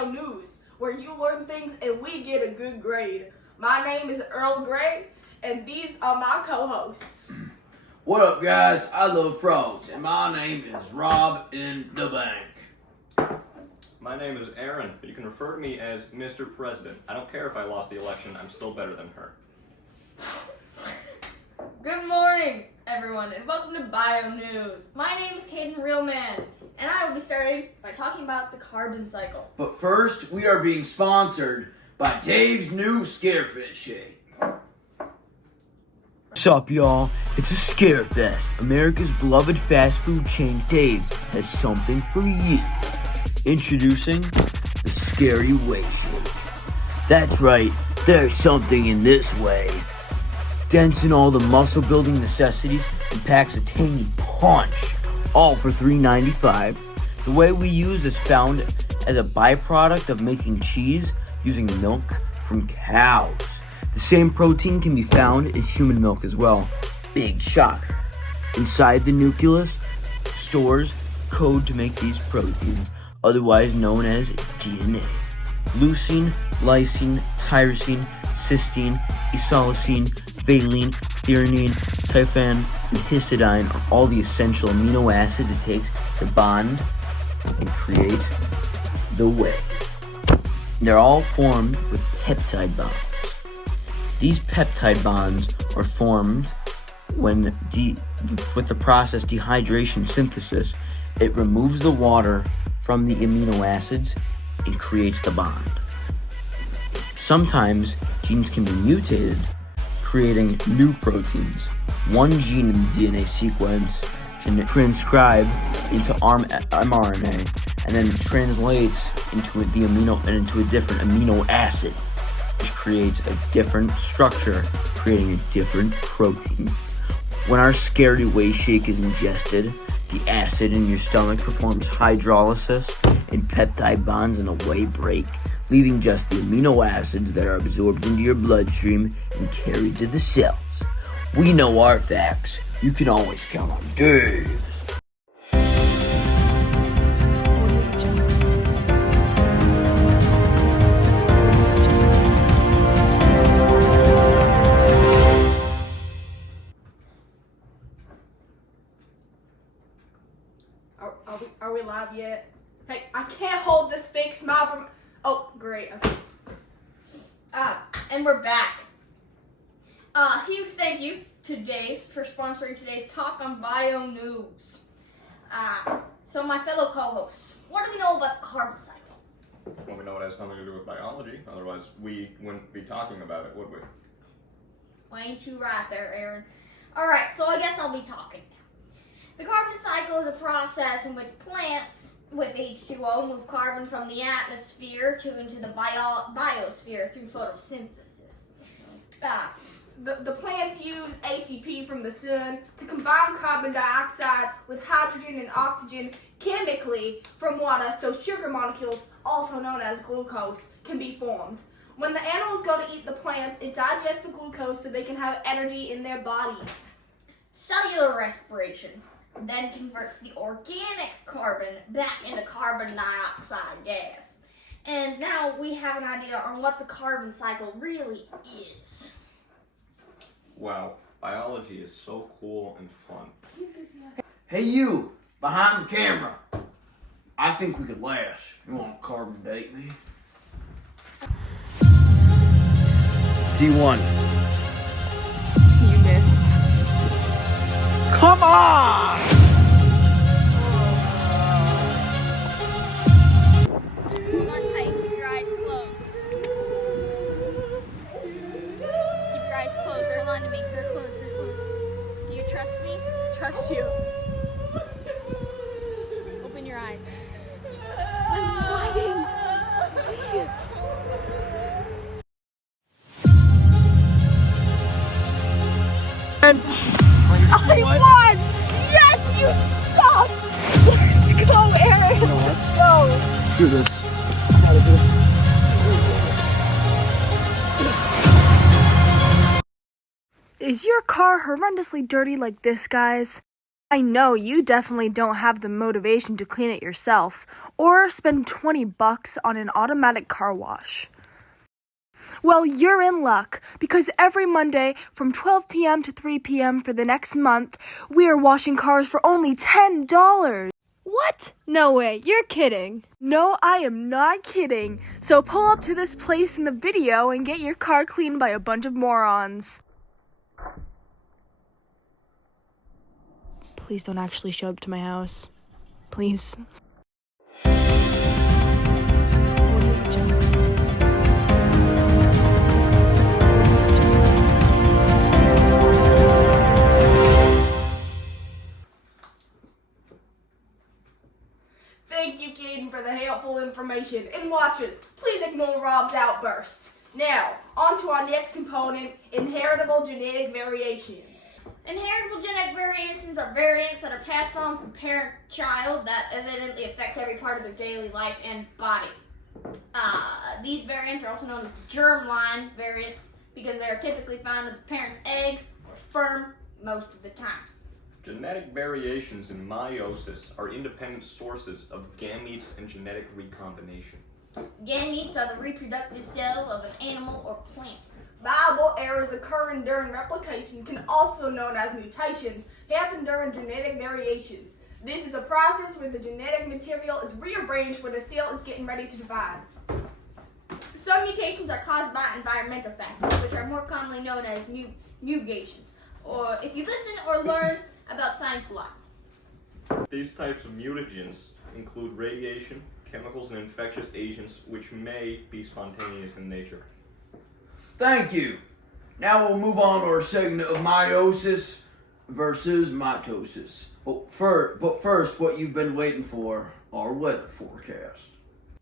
Bio News, where you learn things and we get a good grade. My name is Earl Grey, and these are my co-hosts. What up, guys? I love frogs, and my name is Rob in the Bank. My name is Aaron, but you can refer to me as Mr. President. I don't care if I lost the election, I'm still better than her. Good morning, everyone, and welcome to Bio News. My name is Caden Realman, and I will be starting by talking about the carbon cycle. But first, we are being sponsored by Dave's new Scarefest shake. What's up, y'all? It's a Scarefest. America's beloved fast food chain Dave's has something for you. Introducing the Scary Whey Shake. That's right, there's something in this whey. Dense in all the muscle-building necessities and packs a tangy punch, all for $3.95. The whey we use is found as a byproduct of making cheese using milk from cows. The same protein can be found in human milk as well. Big shocker. Inside the nucleus stores code to make these proteins, otherwise known as DNA. Leucine, lysine, tyrosine, cysteine, isoleucine, valine, threonine, tryptophan, and histidine are all the essential amino acids it takes to bond and create the whey. They're all formed with peptide bonds. These peptide bonds are formed when with the process dehydration synthesis. It removes the water from the amino acids and creates the bond. Sometimes genes can be mutated, creating new proteins. One gene in the DNA sequence can transcribe into mRNA and then translates into a different amino acid, which creates a different structure, creating a different protein. When our Scary Whey Shake is ingested, the acid in your stomach performs hydrolysis and peptide bonds in a whey break, leaving just the amino acids that are absorbed into your bloodstream and carried to the cells. We know our facts. You can always count on Dave. Are we live yet? Hey, I can't hold this fake smile from... Oh, great. Okay. And we're back. Huge thank you to Dave for sponsoring today's talk on Bio News. So my fellow co-hosts, what do we know about the carbon cycle? Well, we know it has something to do with biology, otherwise we wouldn't be talking about it, would we? Why ain't you right there, Aaron? Alright, so I guess I'll be talking now. The carbon cycle is a process in which plants with H2O move carbon from the atmosphere into the biosphere through photosynthesis. The plants use ATP from the sun to combine carbon dioxide with hydrogen and oxygen chemically from water, so sugar molecules, also known as glucose, can be formed. When the animals go to eat the plants, it digests the glucose so they can have energy in their bodies. Cellular respiration then converts the organic carbon back into carbon dioxide gas. And now we have an idea on what the carbon cycle really is. Wow, biology is so cool and fun. Hey, you behind the camera. I think we could last. You want to carbon date me? D1. You missed. Come on! Hold on tight, keep your eyes closed. Keep your eyes closed, hold on to me. They're closed. Do you trust me? Trust you. Open your eyes. I'm flying. See? I won! Yes, you suck! Let's go, Aaron! Let's go! Let's do this. Is your car horrendously dirty like this, guys? I know you definitely don't have the motivation to clean it yourself or spend $20 on an automatic car wash. Well, you're in luck because every Monday from 12 p.m. to 3 p.m. for the next month, we are washing cars for only $10. What? No way, you're kidding. No, I am not kidding. So pull up to this place in the video and get your car cleaned by a bunch of morons. Please don't actually show up to my house. Please. Thank you, Caden, for the helpful information. And watchers, please ignore Rob's outburst. Now, on to our next component, inheritable genetic variations. Inheritable genetic variations are variants that are passed on from parent to child that evidently affects every part of their daily life and body. These variants are also known as germline variants because they are typically found in the parent's egg or sperm most of the time. Genetic variations in meiosis are independent sources of gametes and genetic recombination. Gametes are the reproductive cell of an animal or plant. Viable errors occurring during replication, can also known as mutations, happen during genetic variations. This is a process where the genetic material is rearranged when the cell is getting ready to divide. Some mutations are caused by environmental factors, which are more commonly known as mutations, or if you listen or learn about science a lot. These types of mutagens include radiation, chemicals, and infectious agents which may be spontaneous in nature. Thank you. Now we'll move on to our segment of meiosis versus mitosis. But first, what you've been waiting for, our weather forecast.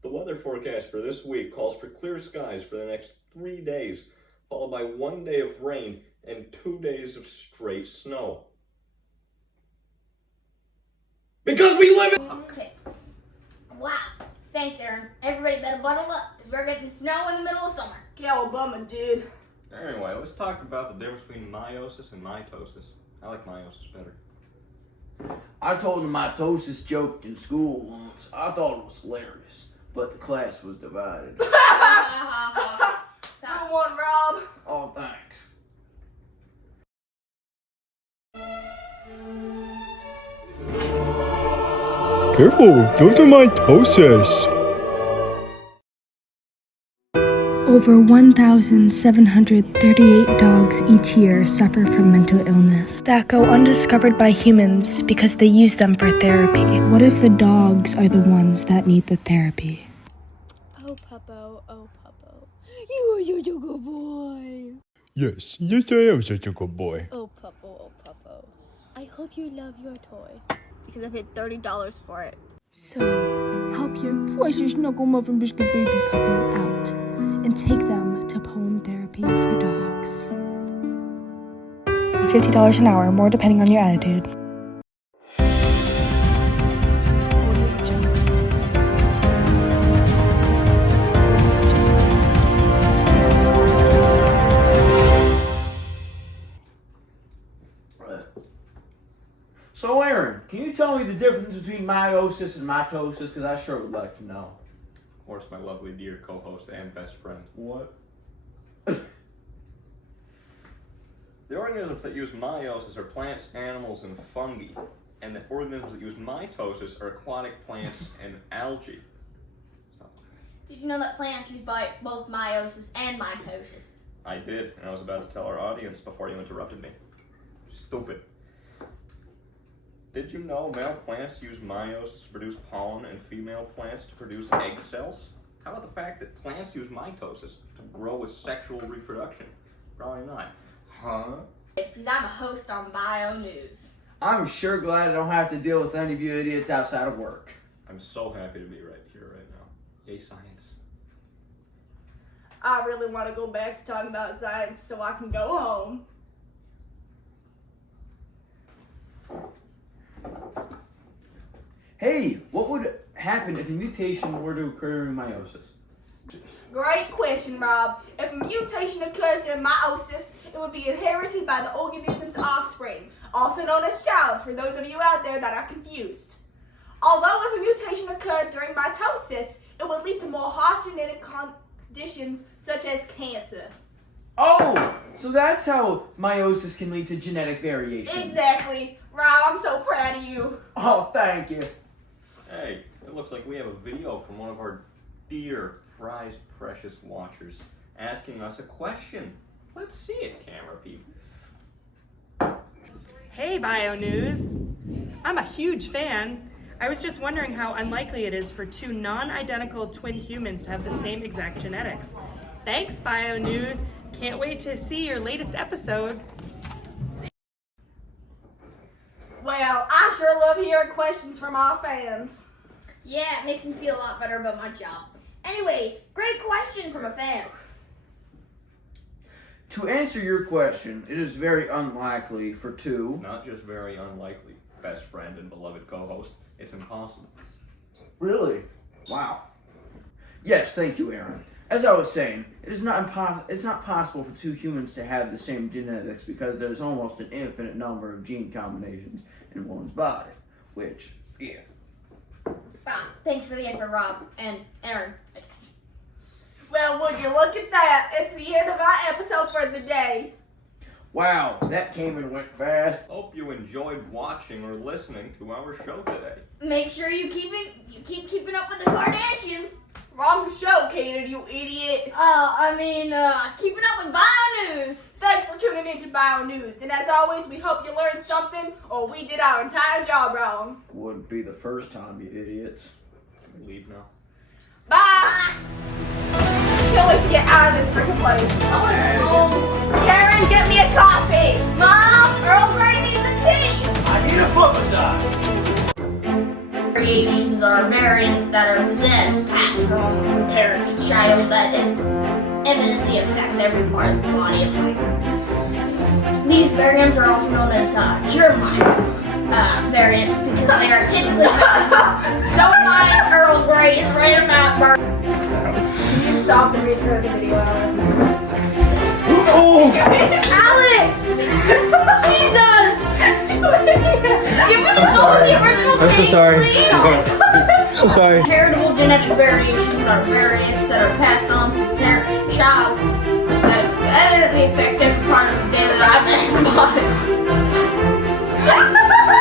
The weather forecast for this week calls for clear skies for the next 3 days, followed by 1 day of rain and 2 days of straight snow. Because we live in... Okay. Wow. Thanks, Aaron. Everybody better bundle up, because we're getting snow in the middle of summer. Cowabunga, dude. Anyway, let's talk about the difference between meiosis and mitosis. I like meiosis better. I told a mitosis joke in school once. I thought it was hilarious, but the class was divided. Good one, Rob. Oh, thanks. Careful, those are mitosis. Over 1,738 dogs each year suffer from mental illness that go undiscovered by humans because they use them for therapy. What if the dogs are the ones that need the therapy? Oh, Puppo, you are such a good boy. Yes, I am such a good boy. Oh, Puppo, I hope you love your toy. Because I paid $30 for it. So, help your precious Knuckle Muffin Biscuit baby Puppo out and take them to poem therapy for dogs. $50 an hour, more depending on your attitude. So, Aaron, can you tell me the difference between meiosis and mitosis? Because I sure would like to know. Of course, my lovely dear co-host and best friend. What? The organisms that use meiosis are plants, animals, and fungi. And the organisms that use mitosis are aquatic plants and algae. Did you know that plants use both meiosis and mitosis? I did, and I was about to tell our audience before you interrupted me. Stupid. Did you know male plants use meiosis to produce pollen and female plants to produce egg cells? How about the fact that plants use mitosis to grow with sexual reproduction? Probably not. Huh? Because I'm a host on Bio News. I'm sure glad I don't have to deal with any of you idiots outside of work. I'm so happy to be right here right now. Yay, science. I really want to go back to talking about science so I can go home. Hey, what would happen if a mutation were to occur in meiosis? Great question, Rob. If a mutation occurs during meiosis, it would be inherited by the organism's offspring. also known as child for those of you out there that are confused. Although if a mutation occurred during mitosis, it would lead to more harsh genetic conditions such as cancer. Oh, so that's how meiosis can lead to genetic variation. Exactly. Rob, I'm so proud of you. Oh, thank you. Hey, it looks like we have a video from one of our dear, prized, precious watchers asking us a question. Let's see it, camera people. Hey, Bio News. I'm a huge fan. I was just wondering how unlikely it is for two non-identical twin humans to have the same exact genetics. Thanks, Bio News. Can't wait to see your latest episode. Well, I sure love hearing questions from our fans. Yeah, it makes me feel a lot better about my job. Anyways, great question from a fan. To answer your question, it is very unlikely for two. Not just very unlikely, best friend and beloved co-host, it's impossible. Really? Wow. Yes, thank you, Aaron. As I was saying, it's not possible for two humans to have the same genetics because there's almost an infinite number of gene combinations in one's body. Which, yeah. Wow, thanks for the info, Rob and Aaron. Well, would you look at that? It's the end of our episode for the day. Wow, that came and went fast. Hope you enjoyed watching or listening to our show today. Make sure you keep keeping up with the Kardashians. Wrong show, Kaden, you idiot. Keeping up with Bio News. Thanks for tuning in to Bio News. And as always, we hope you learned something or we did our entire job wrong. Wouldn't be the first time, you idiots. Can we leave now? Bye! Can't wait to get out of this freaking place. Karen, get me a coffee. Mom, Earl Grey needs a tea. I need a foot massage. Variations are variants that are possessed, passed from parent to child, that evidently affects every part of the body of life. These variants are also known as germline variants because they are typically so my Earl Grey is right about birth. You should stop and restart the video, Alex. Oh! Alex! Jesus! Give me the original I'm so tape, sorry. please. I'm so sorry. Heritable genetic variations are variants that are passed on from parent to child that evidently affects every part of the daily life of the body.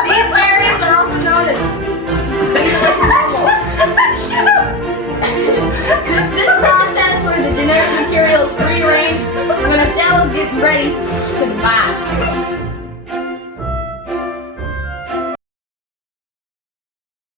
These variants are also known as this process where the genetic material is rearranged when a cell is getting ready to divide.